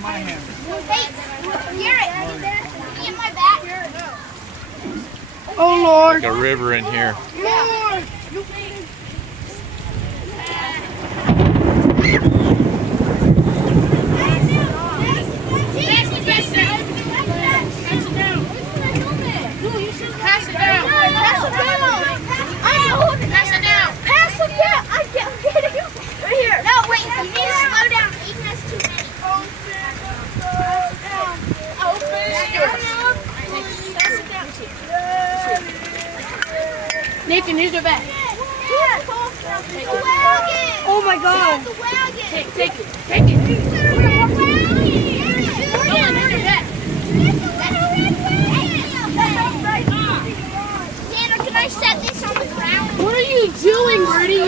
my hand. Hey, Garrett, give me my back. Oh Lord. Like a river in here. Lord. Nathan, here's your bag. Oh my God. Take it. Take it. Santa, can I set this on the ground? What are you doing, Rudy?